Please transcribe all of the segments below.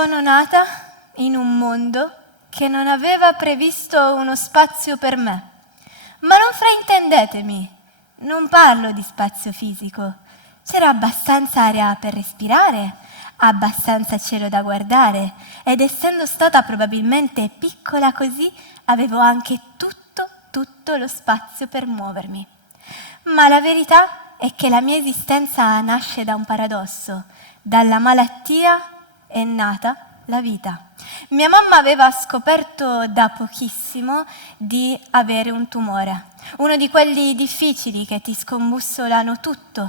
Sono nata in un mondo che non aveva previsto uno spazio per me. Ma non fraintendetemi, non parlo di spazio fisico. C'era abbastanza aria per respirare, abbastanza cielo da guardare ed essendo stata probabilmente piccola così, avevo anche tutto lo spazio per muovermi. Ma la verità è che la mia esistenza nasce da un paradosso. Dalla malattia è nata la vita. Mia mamma aveva scoperto da pochissimo di avere un tumore, uno di quelli difficili che ti scombussolano tutto.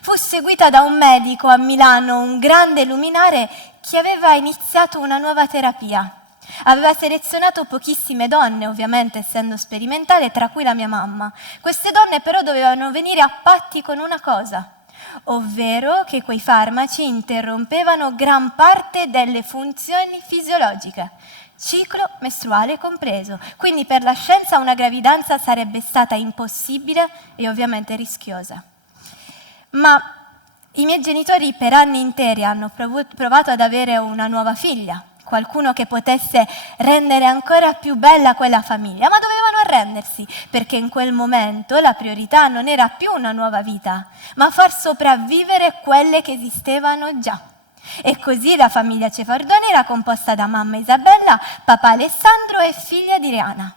Fu seguita da un medico a Milano, un grande luminare che aveva iniziato una nuova terapia. Aveva selezionato pochissime donne, ovviamente essendo sperimentale, tra cui la mia mamma. Queste donne però dovevano venire a patti con una cosa, ovvero che quei farmaci interrompevano gran parte delle funzioni fisiologiche, ciclo mestruale compreso. Quindi per la scienza una gravidanza sarebbe stata impossibile e ovviamente rischiosa. Ma i miei genitori per anni interi hanno provato ad avere una nuova figlia, qualcuno che potesse rendere ancora più bella quella famiglia, ma dovevano arrendersi, perché in quel momento la priorità non era più una nuova vita, ma far sopravvivere quelle che esistevano già. E così la famiglia Cefardoni era composta da mamma Isabella, papà Alessandro e figlia Adriana.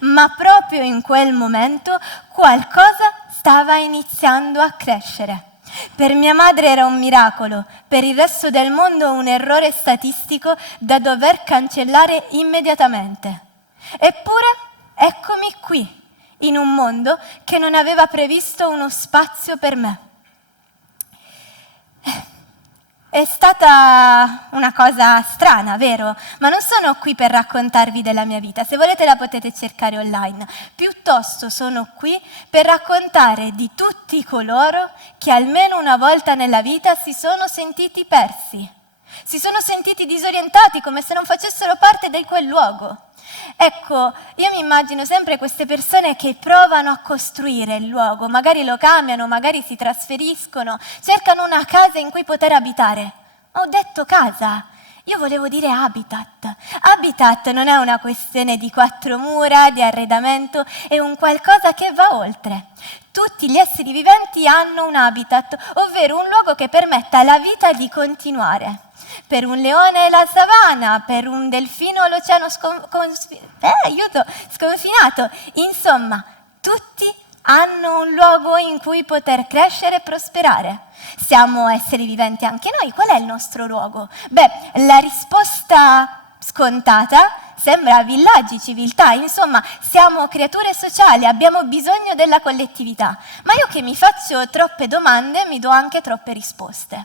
Ma proprio in quel momento qualcosa stava iniziando a crescere. Per mia madre era un miracolo, per il resto del mondo un errore statistico da dover cancellare immediatamente. Eppure, eccomi qui, in un mondo che non aveva previsto uno spazio per me. È stata una cosa strana, vero? Ma non sono qui per raccontarvi della mia vita, se volete la potete cercare online. Piuttosto sono qui per raccontare di tutti coloro che almeno una volta nella vita si sono sentiti persi, si sono sentiti disorientati come se non facessero parte di quel luogo. Ecco, io mi immagino sempre queste persone che provano a costruire il luogo, magari lo cambiano, magari si trasferiscono, cercano una casa in cui poter abitare. Ho detto casa, io volevo dire habitat. Habitat non è una questione di quattro mura, di arredamento, è un qualcosa che va oltre. Tutti gli esseri viventi hanno un habitat, ovvero un luogo che permetta alla vita di continuare. Per un leone la savana, per un delfino l'oceano sconfinato. Insomma, tutti hanno un luogo in cui poter crescere e prosperare. Siamo esseri viventi anche noi, qual è il nostro luogo? Beh, la risposta scontata sembra villaggi, civiltà, insomma, siamo creature sociali, abbiamo bisogno della collettività. Ma io che mi faccio troppe domande, mi do anche troppe risposte.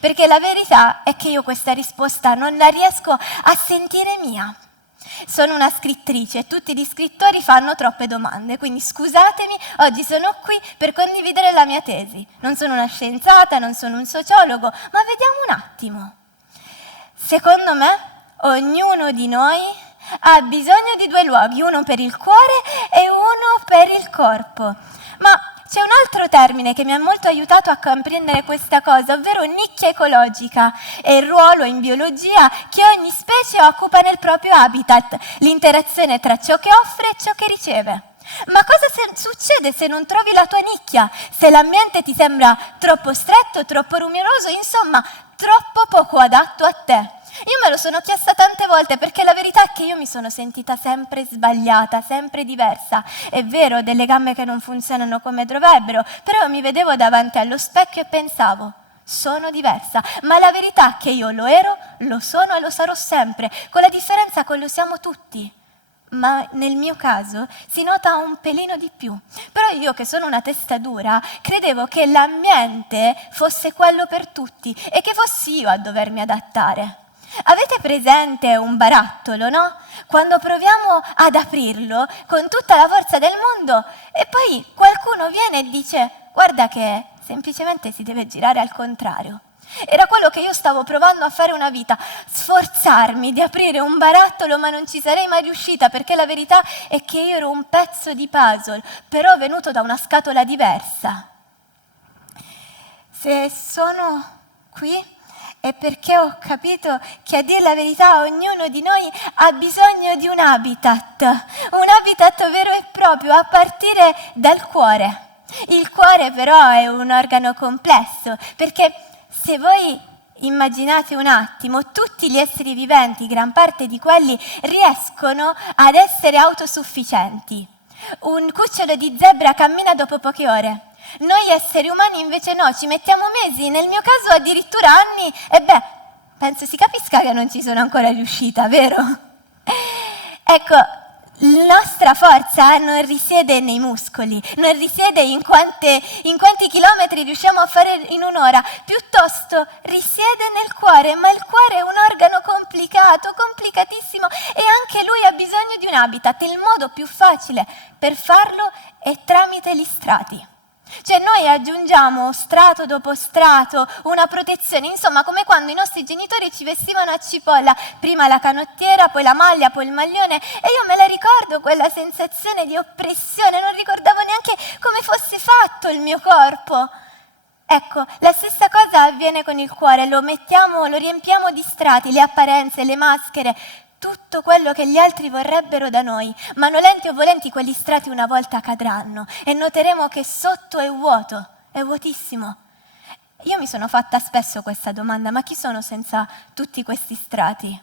Perché la verità è che io questa risposta non la riesco a sentire mia. Sono una scrittrice e tutti gli scrittori fanno troppe domande, quindi scusatemi, oggi sono qui per condividere la mia tesi. Non sono una scienziata, non sono un sociologo, ma vediamo un attimo. Secondo me, ognuno di noi ha bisogno di due luoghi, uno per il cuore e uno per il corpo. Ma c'è un altro termine che mi ha molto aiutato a comprendere questa cosa, ovvero nicchia ecologica. È il ruolo in biologia che ogni specie occupa nel proprio habitat, l'interazione tra ciò che offre e ciò che riceve. Ma cosa succede se non trovi la tua nicchia? Se l'ambiente ti sembra troppo stretto, troppo rumoroso, insomma, troppo poco adatto a te? Io me lo sono chiesta tante volte perché la verità è che io mi sono sentita sempre sbagliata, sempre diversa. È vero, ho delle gambe che non funzionano come dovrebbero, però mi vedevo davanti allo specchio e pensavo, sono diversa. Ma la verità è che io lo ero, lo sono e lo sarò sempre, con la differenza che lo siamo tutti. Ma nel mio caso si nota un pelino di più. Però io che sono una testa dura, credevo che l'ambiente fosse quello per tutti e che fossi io a dovermi adattare. Avete presente un barattolo, no? Quando proviamo ad aprirlo con tutta la forza del mondo e poi qualcuno viene e dice guarda che semplicemente si deve girare al contrario. Era quello che io stavo provando a fare una vita, sforzarmi di aprire un barattolo, ma non ci sarei mai riuscita perché la verità è che io ero un pezzo di puzzle, però venuto da una scatola diversa. Se sono qui è perché ho capito che, a dir la verità, ognuno di noi ha bisogno di un habitat vero e proprio, a partire dal cuore. Il cuore però è un organo complesso, perché se voi immaginate un attimo, tutti gli esseri viventi, gran parte di quelli, riescono ad essere autosufficienti. Un cucciolo di zebra cammina dopo poche ore. Noi esseri umani invece no, ci mettiamo mesi, nel mio caso addirittura anni, e penso si capisca che non ci sono ancora riuscita, vero? Ecco, la nostra forza non risiede nei muscoli, non risiede in quanti chilometri riusciamo a fare in un'ora, piuttosto risiede nel cuore, ma il cuore è un organo complicato, complicatissimo, e anche lui ha bisogno di un habitat. Il modo più facile per farlo è tramite gli strati. Cioè noi aggiungiamo strato dopo strato, una protezione, insomma come quando i nostri genitori ci vestivano a cipolla, prima la canottiera, poi la maglia, poi il maglione, e io me la ricordo quella sensazione di oppressione, non ricordavo neanche come fosse fatto il mio corpo. Ecco, la stessa cosa avviene con il cuore, lo riempiamo di strati, le apparenze, le maschere, tutto quello che gli altri vorrebbero da noi, ma nolenti o volenti quegli strati una volta cadranno e noteremo che sotto è vuoto, è vuotissimo. Io mi sono fatta spesso questa domanda, ma chi sono senza tutti questi strati?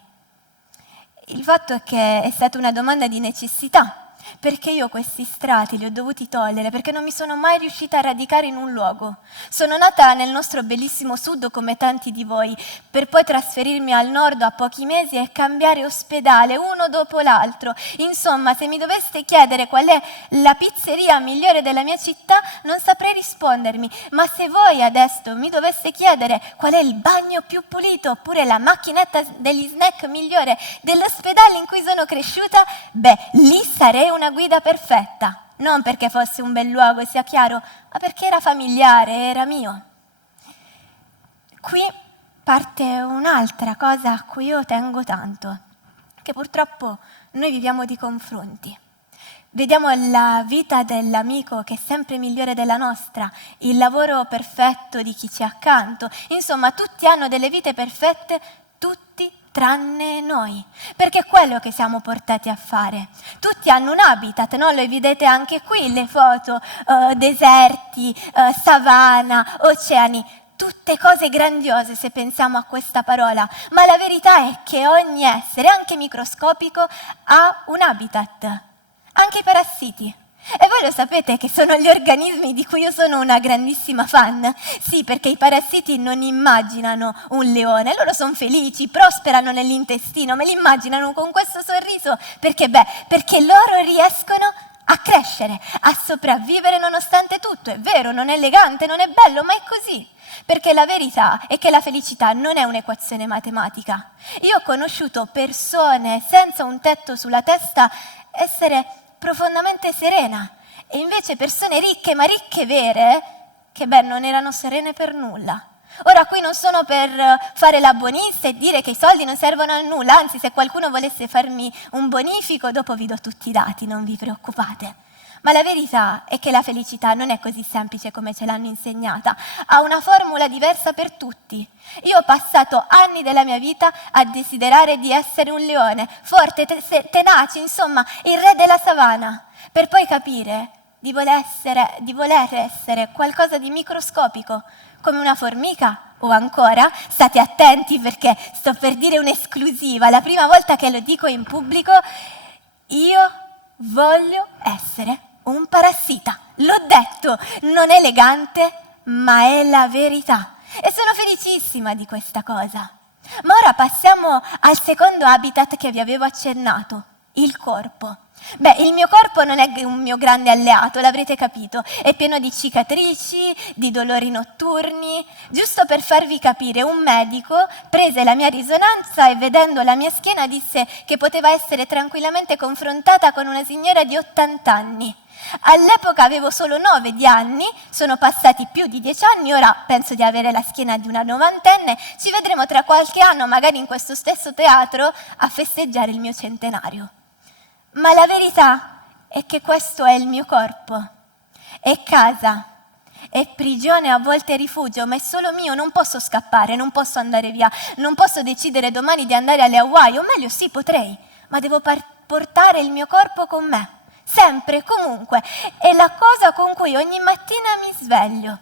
Il fatto è che è stata una domanda di necessità, perché io questi strati li ho dovuti togliere, perché non mi sono mai riuscita a radicare in un luogo. Sono nata nel nostro bellissimo sud come tanti di voi, per poi trasferirmi al nord a pochi mesi e cambiare ospedale uno dopo l'altro. Insomma, se mi doveste chiedere qual è la pizzeria migliore della mia città, non saprei rispondermi, ma se voi adesso mi doveste chiedere qual è il bagno più pulito oppure la macchinetta degli snack migliore dell'ospedale in cui sono cresciuta, lì sarei una guida perfetta, non perché fosse un bel luogo, sia chiaro, ma perché era familiare, era mio. Qui parte un'altra cosa a cui io tengo tanto, che purtroppo noi viviamo di confronti. Vediamo la vita dell'amico che è sempre migliore della nostra, il lavoro perfetto di chi ci è accanto, insomma tutti hanno delle vite perfette, tutti tranne noi, perché è quello che siamo portati a fare. Tutti hanno un habitat, no? Lo vedete anche qui, le foto, deserti, savana, oceani, tutte cose grandiose se pensiamo a questa parola, ma la verità è che ogni essere, anche microscopico, ha un habitat, anche i parassiti. E voi lo sapete che sono gli organismi di cui io sono una grandissima fan? Sì, perché i parassiti non immaginano un leone, loro sono felici, prosperano nell'intestino, me li immaginano con questo sorriso, perché loro riescono a crescere, a sopravvivere nonostante tutto. È vero, non è elegante, non è bello, ma è così. Perché la verità è che la felicità non è un'equazione matematica. Io ho conosciuto persone senza un tetto sulla testa essere profondamente serena, e invece persone ricche, ma ricche vere, che non erano serene per nulla. Ora qui non sono per fare la buonista e dire che i soldi non servono a nulla, anzi se qualcuno volesse farmi un bonifico dopo vi do tutti i dati, non vi preoccupate. Ma la verità è che la felicità non è così semplice come ce l'hanno insegnata, ha una formula diversa per tutti. Io ho passato anni della mia vita a desiderare di essere un leone, forte, tenace, insomma, il re della savana, per poi capire di voler essere qualcosa di microscopico, come una formica, o ancora, state attenti perché sto per dire un'esclusiva, la prima volta che lo dico in pubblico, io voglio essere un parassita. L'ho detto, non è elegante, ma è la verità. E sono felicissima di questa cosa. Ma ora passiamo al secondo habitat che vi avevo accennato, il corpo. Il mio corpo non è un mio grande alleato, l'avrete capito, è pieno di cicatrici, di dolori notturni. Giusto per farvi capire, un medico prese la mia risonanza e vedendo la mia schiena disse che poteva essere tranquillamente confrontata con una signora di 80 anni. All'epoca avevo solo 9 anni, sono passati più di 10 anni, ora penso di avere la schiena di una novantenne, ci vedremo tra qualche anno magari in questo stesso teatro a festeggiare il mio centenario. Ma la verità è che questo è il mio corpo, è casa, è prigione, a volte è rifugio, ma è solo mio, non posso scappare, non posso andare via, non posso decidere domani di andare alle Hawaii, o meglio sì, potrei, ma devo portare il mio corpo con me, sempre, comunque. È la cosa con cui ogni mattina mi sveglio.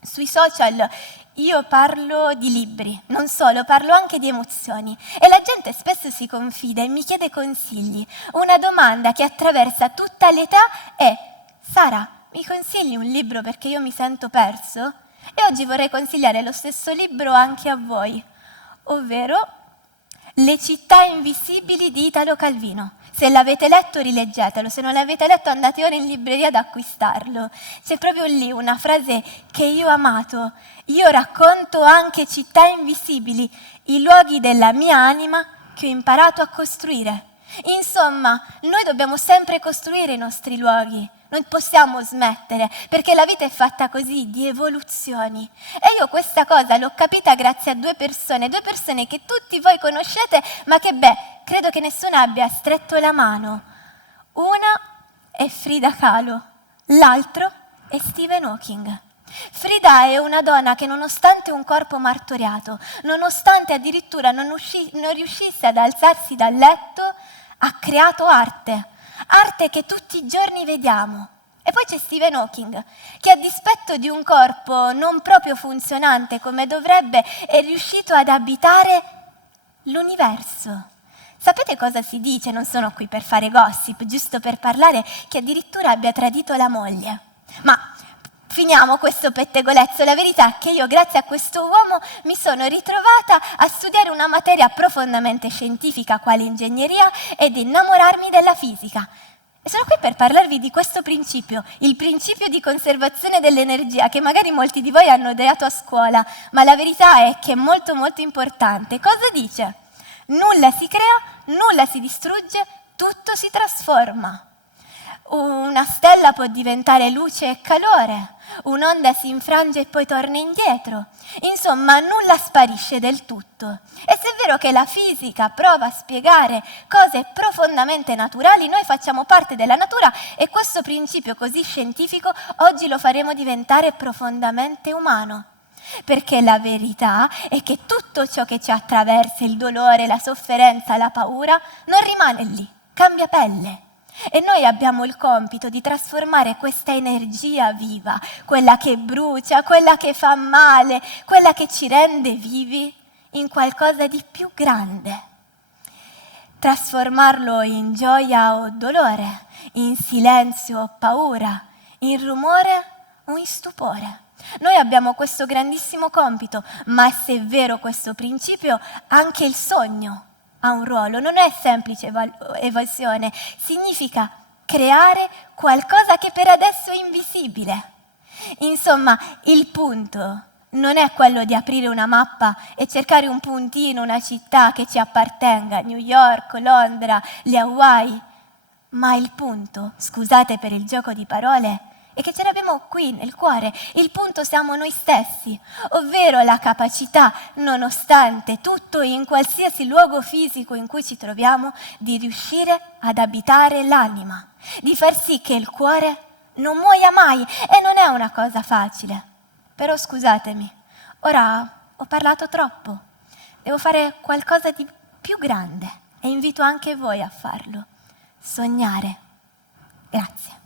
Sui social io parlo di libri, non solo, parlo anche di emozioni e la gente spesso si confida e mi chiede consigli. Una domanda che attraversa tutta l'età è: Sara, mi consigli un libro perché io mi sento perso? E oggi vorrei consigliare lo stesso libro anche a voi, ovvero Le città invisibili di Italo Calvino. Se l'avete letto, rileggetelo, se non l'avete letto andate ora in libreria ad acquistarlo. C'è proprio lì una frase che io ho amato: io racconto anche città invisibili, i luoghi della mia anima che ho imparato a costruire. Insomma, noi dobbiamo sempre costruire i nostri luoghi, non possiamo smettere, perché la vita è fatta così, di evoluzioni. E io questa cosa l'ho capita grazie a due persone che tutti voi conoscete, ma che credo che nessuno abbia stretto la mano. Una è Frida Kahlo, l'altro è Stephen Hawking. Frida è una donna che nonostante un corpo martoriato, nonostante addirittura non riuscisse ad alzarsi dal letto, ha creato arte che tutti i giorni vediamo. E poi c'è Stephen Hawking, che a dispetto di un corpo non proprio funzionante come dovrebbe, è riuscito ad abitare l'universo. Sapete cosa si dice? Non sono qui per fare gossip, giusto per parlare, che addirittura abbia tradito la moglie. Ma finiamo questo pettegolezzo. La verità è che io, grazie a questo uomo, mi sono ritrovata a studiare una materia profondamente scientifica quale ingegneria ed innamorarmi della fisica. E sono qui per parlarvi di questo principio, il principio di conservazione dell'energia, che magari molti di voi hanno ideato a scuola, ma la verità è che è molto molto importante. Cosa dice? Nulla si crea, nulla si distrugge, tutto si trasforma. Una stella può diventare luce e calore, un'onda si infrange e poi torna indietro. Insomma, nulla sparisce del tutto. E se è vero che la fisica prova a spiegare cose profondamente naturali, noi facciamo parte della natura e questo principio così scientifico oggi lo faremo diventare profondamente umano. Perché la verità è che tutto ciò che ci attraversa, il dolore, la sofferenza, la paura, non rimane lì, cambia pelle. E noi abbiamo il compito di trasformare questa energia viva, quella che brucia, quella che fa male, quella che ci rende vivi, in qualcosa di più grande. Trasformarlo in gioia o dolore, in silenzio o paura, in rumore o in stupore. Noi abbiamo questo grandissimo compito, ma se è vero questo principio, anche il sogno ha un ruolo, non è semplice evasione, significa creare qualcosa che per adesso è invisibile. Insomma, il punto non è quello di aprire una mappa e cercare un puntino, una città che ci appartenga, New York, Londra, le Hawaii, ma il punto, scusate per il gioco di parole, è che ce l'abbiamo qui nel cuore. Il punto siamo noi stessi, ovvero la capacità, nonostante tutto in qualsiasi luogo fisico in cui ci troviamo, di riuscire ad abitare l'anima, di far sì che il cuore non muoia mai. E non è una cosa facile. Però scusatemi, ora ho parlato troppo. Devo fare qualcosa di più grande e invito anche voi a farlo. Sognare. Grazie.